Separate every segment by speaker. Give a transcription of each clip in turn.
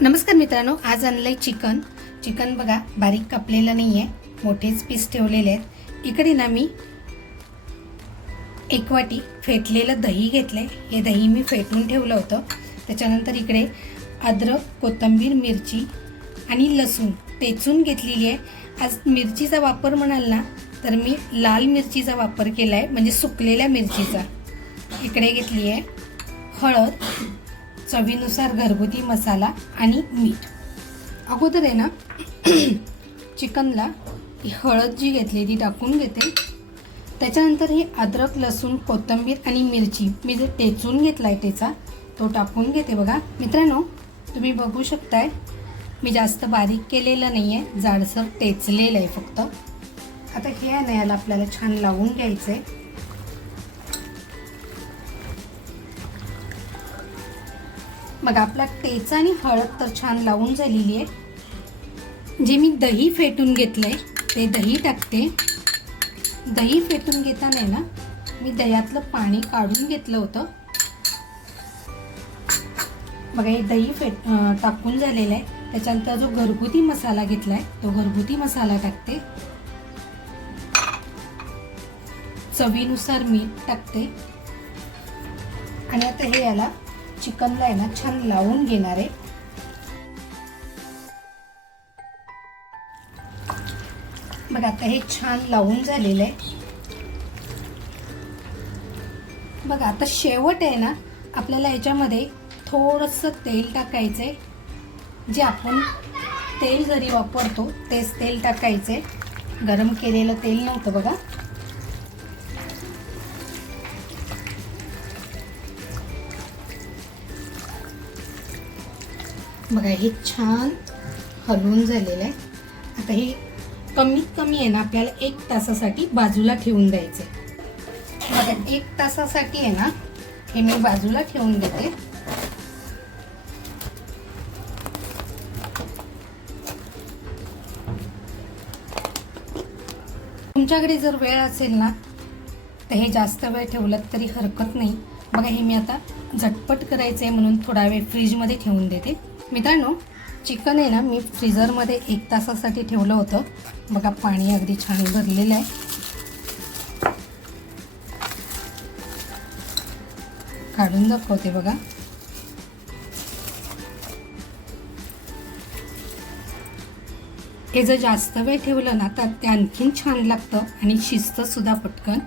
Speaker 1: नमस्कार मित्रांनो आज आणलं आहे चिकन. चिकन बघा बारीक कापलेलं नाही आहे मोठेच पीस ठेवलेले आहेत. इकडे ना मी एक वाटी फेटलेलं दही घेतलं आहे हे दही मी फेटून ठेवलं होतं. त्याच्यानंतर इकडे अद्रक कोथिंबीर मिरची आणि लसूण टेचून घेतलेली आहे. आज मिरचीचा वापर म्हणाल ना तर मी लाल मिरचीचा वापर केला आहे म्हणजे सुकलेल्या मिरचीचा. इकडे घेतली आहे हळद चवीनुसार घरगुती मसाला आणि मीठ. अगोदर आहे ना चिकनला ही हळद जी घेतली ती टाकून घेते. त्याच्यानंतर ही अद्रक लसूण कोथिंबीर आणि मिरची मी जे टेचून घेतला आहे त्याचा तो टाकून घेते बघा. मित्रांनो तुम्ही बघू शकताय मी जास्त बारीक केलेलं नाही आहे जाडसर टेचलेलं आहे फक्त. आता हे आहे ना याला आपल्याला छान लावून घ्यायचं आहे मग आपला तेच आणि हळद तर छान लावून झालेली आहे. जे मी दही फेटून घेतलंय ते दही टाकते. दही फेटून घेताना आहे ना मी दह्यातलं पाणी काढून घेतलं होतं. बघा हे दही फेट टाकून झालेलं आहे. त्याच्यानंतर जो घरगुती मसाला घेतलाय तो घरगुती मसाला टाकते. चवीनुसार मीठ टाकते. आणि आता हे याला चिकनला आहे ना छान लावून घेणार आहे. बघ आता हे छान लावून झालेलं आहे. बघा आता शेवट आहे ना आपल्याला याच्यामध्ये थोडंसं तेल टाकायचं आहे जे आपण तेल जरी वापरतो तेच तेल टाकायचं आहे गरम केलेलं तेल नव्हतं बघा. बघा हे छान हलवून झालेलं आहे. आता हे कमीत कमी आहे ना आपल्याला एक तासासाठी बाजूला ठेवून द्यायचं आहे. बघा एक तासासाठी आहे ना हे मी बाजूला ठेवून देते. तुमच्याकडे जर वेळ असेल ना तर हे जास्त वेळ ठेवलं तरी हरकत नाही. बघा हे मी आता झटपट करायचं आहे म्हणून थोडा वेळ फ्रीजमध्ये ठेवून देते. मित्रांनो चिकन आहे ना मी फ्रीझरमध्ये एक तासासाठी ठेवलं होतं. बघा पाणी अगदी छान भरलेलं आहे. काढून दाखवते बघा. हे जर जास्त वेळ ठेवलं ना तर ते आणखीन छान लागतं आणि शिस्तसुद्धा पटकन.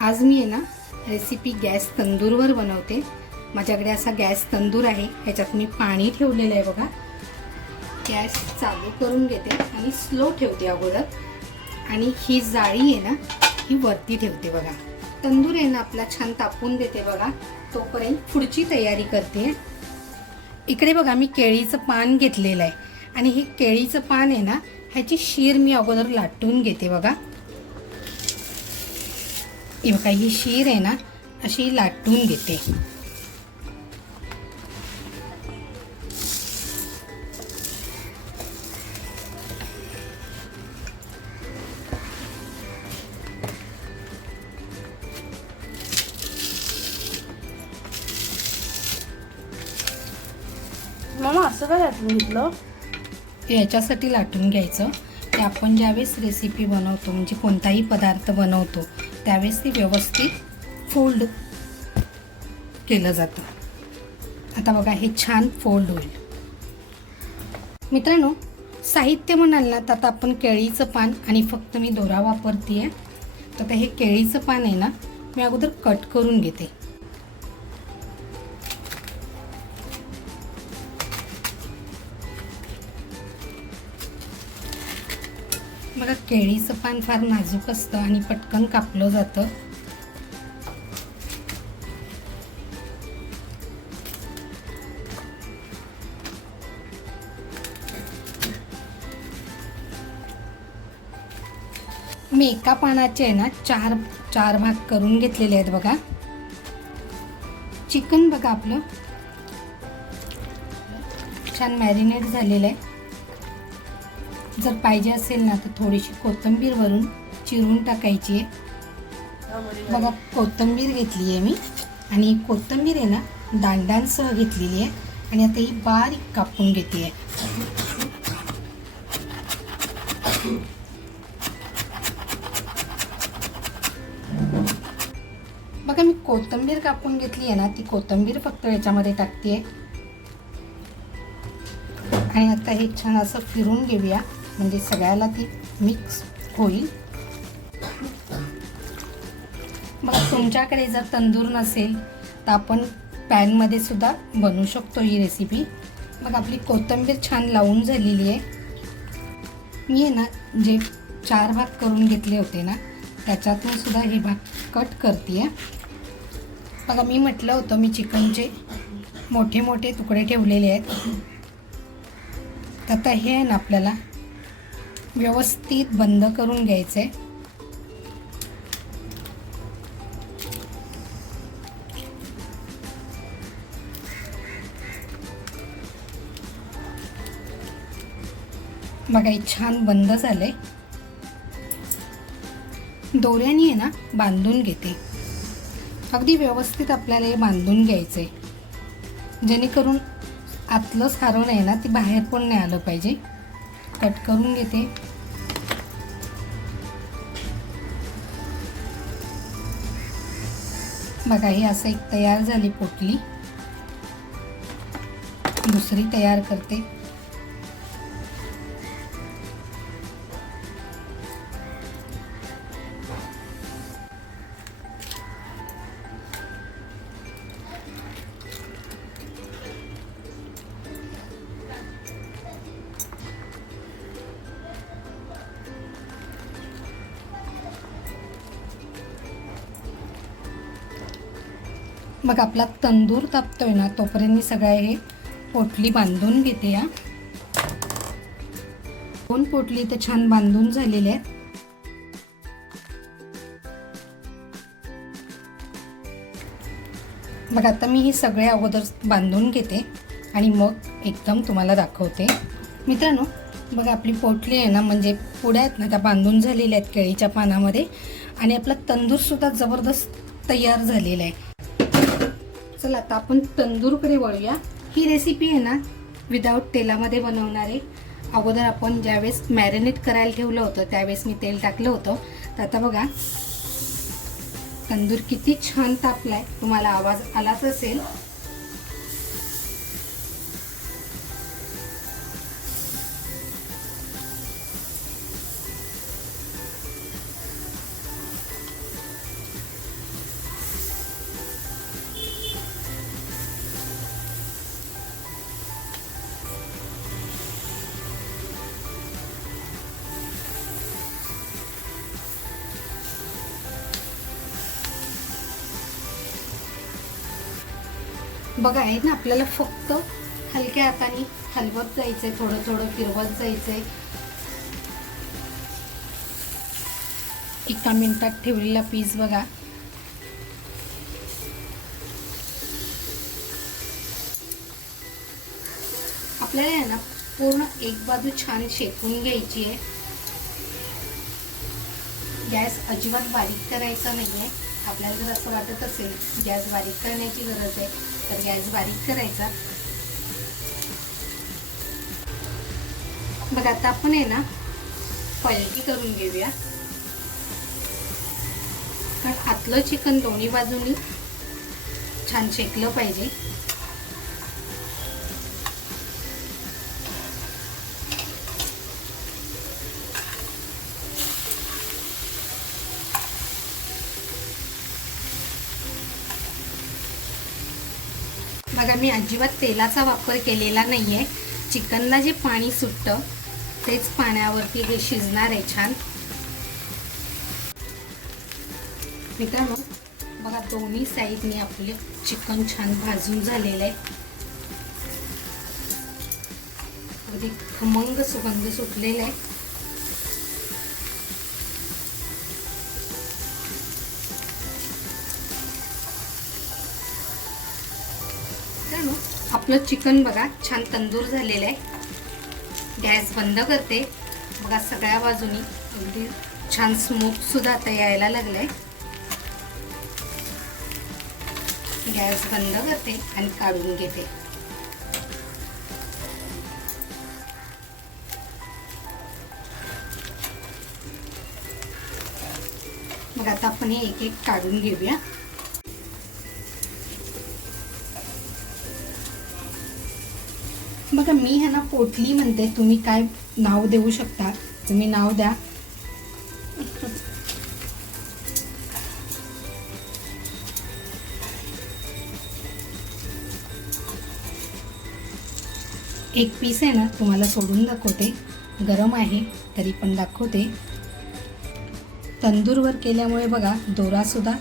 Speaker 1: आज मी आहे ना रेसिपी गॅस तंदूरवर बनवते. माझ्याकडे असा गॅस तंदूर आहे ह्याच्यात मी पाणी ठेवलेलं आहे बघा. गॅस चालू करून घेते आणि स्लो ठेवते अगोदर. आणि ही जाळी आहे ना ही वरती ठेवते बघा. तंदूर आहे ना आपला छान तापून देते बघा. तोपर्यंत पुढची तयारी करते. इकडे बघा मी केळीचं पान घेतलेलं आहे. आणि हे केळीचं पान आहे ना ह्याची शीर मी अगोदर लाटून घेते बघा. ही बघा ही शीर आहे ना अशी लाटून घेते.
Speaker 2: घेतलं.
Speaker 1: याच्यासाठी लाटून घ्यायचं. की आपण ज्यावेळेस रेसिपी बनवतो म्हणजे कोणताही पदार्थ बनवतो त्यावेळेस ती व्यवस्थित फोल्ड केलं जातं. आता बघा हे छान फोल्ड होईल. मित्रांनो साहित्य म्हणाल ना तर आता आपण केळीचं पान आणि फक्त मी दोरा वापरते आहे तर आता हे केळीचं पान आहे ना मी अगोदर कट करून घेते. बघा केळीचं पान फार नाजूक असतं आणि पटकन कापलं जातं. मी एका पानाचे आहे ना चार चार भाग करून घेतलेले आहेत बघा. चिकन बघा आपलं. छान मॅरिनेट झालेलं आहे. जर पाहिजे असेल ना तर थोडीशी कोथंबीर वरून चिरून टाकायची आहे. बघा कोथिंबीर घेतली आहे मी. आणि कोथिंबीर आहे ना दांडांसह घेतलेली आहे. आणि आता ही बारीक कापून घेते. आहे बघा मी कोथिंबीर कापून घेतली आहे ना ती कोथिंबीर फक्त याच्यामध्ये टाकते. आणि आता हे छान असं फिरून घेऊया. म्हणजे सगळ्याला ती मिक्स होईल. मग तुमच्याकडे जर तंदूर नसेल तर आपण पॅनमध्ये सुद्धा बनवू शकतो ही रेसिपी मग आपली कोथिंबीर छान लावून झालेली आहे. मी आहे ना जे चार भाग करून घेतले होते ना त्याच्यातून सुद्धा हे भाग कट करते आहे बघा मी म्हटलं होतं मी चिकनचे मोठे मोठे तुकडे ठेवलेले आहेत. तर आता हे आहे ना आपल्याला व्यवस्थित बंद करून घ्यायचं. आहे बघा छान बंद झालंय दोऱ्याने आहे ना बांधून घेते. अगदी व्यवस्थित आपल्याला हे बांधून घ्यायचं. आहे जेणेकरून आतलं सारण आहे ना ते बाहेर पण नाही आलं पाहिजे. कट करून घेते. बघा ही असं एक तयार झाली पोटली. दुसरी तयार करते. मग आपला तंदूर तापतोय ना तोपर्यंत मी सगळ्या हे पोटली बांधून घेते या दोन पोटली तर छान बांधून झालेल्या आहेत. मग आता मी ही सगळे अगोदर बांधून घेते आणि मग एकदम तुम्हाला दाखवते. मित्रांनो मग आपली पोटली आहे ना म्हणजे पुड्या आहेत ना त्या बांधून झालेल्या आहेत केळीच्या पानामध्ये आणि आपला तंदूरसुद्धा जबरदस्त तयार झालेला आहे. चला आता आपण तंदूरकडे वळूया. ही रेसिपी आहे ना विदाऊट तेलामध्ये बनवणारे. अगोदर आपण ज्यावेळेस मॅरिनेट करायला ठेवलं होतं त्यावेळेस मी तेल टाकलं होतं. तर आता बघा तंदूर किती छान तापलाय. तुम्हाला आवाज आलाच असेल. बघा आहे ना आपल्याला फक्त हलक्या हाताने हलवत जायचं आहे थोडं थोडं फिरवत जायचं आहे एका मिनिटात ठेवलेला पीस बघा. आपल्याला आहे ना पूर्ण एक बाजू छान शेकून घ्यायची आहे. गॅस अजिबात बारीक करायचा नाही आहे आपल्याला जर असं वाटत असेल गॅस बारीक करण्याची गरज आहे तर गॅस बारीक करायचा. बघ आता आपण आहे ना पलटी करून घेऊया. कारण आतलं चिकन दोन्ही बाजूनी छान शेकलं पाहिजे. मी अजिबात तेलाचा वापर केलेला नाही आहे चिकनला जे पाणी सुटतं तेच पाण्यावरती हे शिजणार आहे छान. मित्रांनो बघा दोन्ही साईडने आपले चिकन छान भाजून झालेलं आहे. अगदी खमंग सुगंध सुटलेला आहे. आपलं चिकन बघा छान तंदूर झालेलं आहे. गॅस बंद करते. बघा सगळ्या बाजूनी अगदी छान स्मोकसुद्धा आता यायला लागलं आहे गॅस बंद करते आणि काढून घेते. मग आता आपण हे एक एक काढून घेऊया. बघा मी ह्यांना पोटली म्हणते. तुम्ही काय नाव देऊ शकता? तुम्ही नाव द्या. एक पीस आहे ना तुम्हाला सोडून दाखवते. गरम आहे तरी पण दाखवते. तंदूरवर केल्यामुळे बघा दोरासुद्धा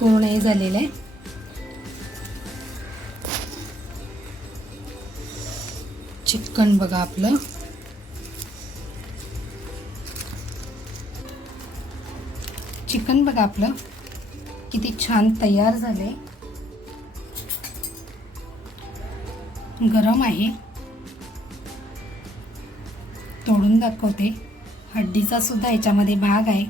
Speaker 1: पूर्णही झालेला आहे. चिकन बघा आपलं. चिकन बघा आपलं. किती छान तयार झाले गरम आहे. तोडून दाखवते. हड्डीचा सुद्धा याच्यामध्ये भाग आहे.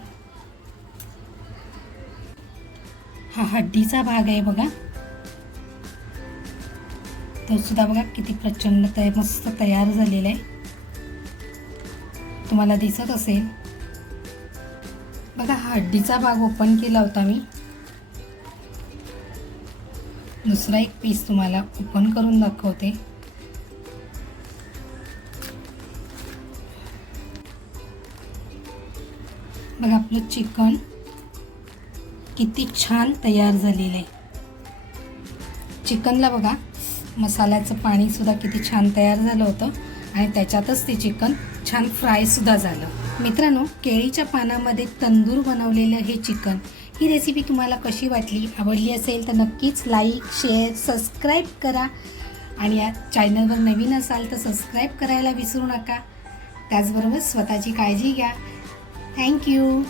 Speaker 1: हा हड्डीचा भाग आहे बघा. तोसुद्धा बघा किती प्रचंड तय मस्त तयार झालेला आहे. तुम्हाला दिसत असेल. बघा हा हड्डीचा भाग ओपन केला होता मी. दुसरा एक पीस तुम्हाला ओपन करून दाखवते. बघा आपलं चिकन किती छान तयार झालेलं आहे. चिकनला बघा मसाल्याचं पाणीसुद्धा किती छान तयार झालं होतं आणि त्याच्यातच ते चिकन छान फ्रायसुद्धा झालं. मित्रांनो केळीच्या पानामध्ये तंदूर बनवलेलं हे चिकन ही रेसिपी तुम्हाला कशी वाटली आवडली असेल तर नक्कीच लाईक शेअर सबस्क्राईब करा. आणि या चॅनलवर नवीन असाल तर सबस्क्राईब करायला विसरू नका. त्याचबरोबर स्वतःची काळजी घ्या. थँक्यू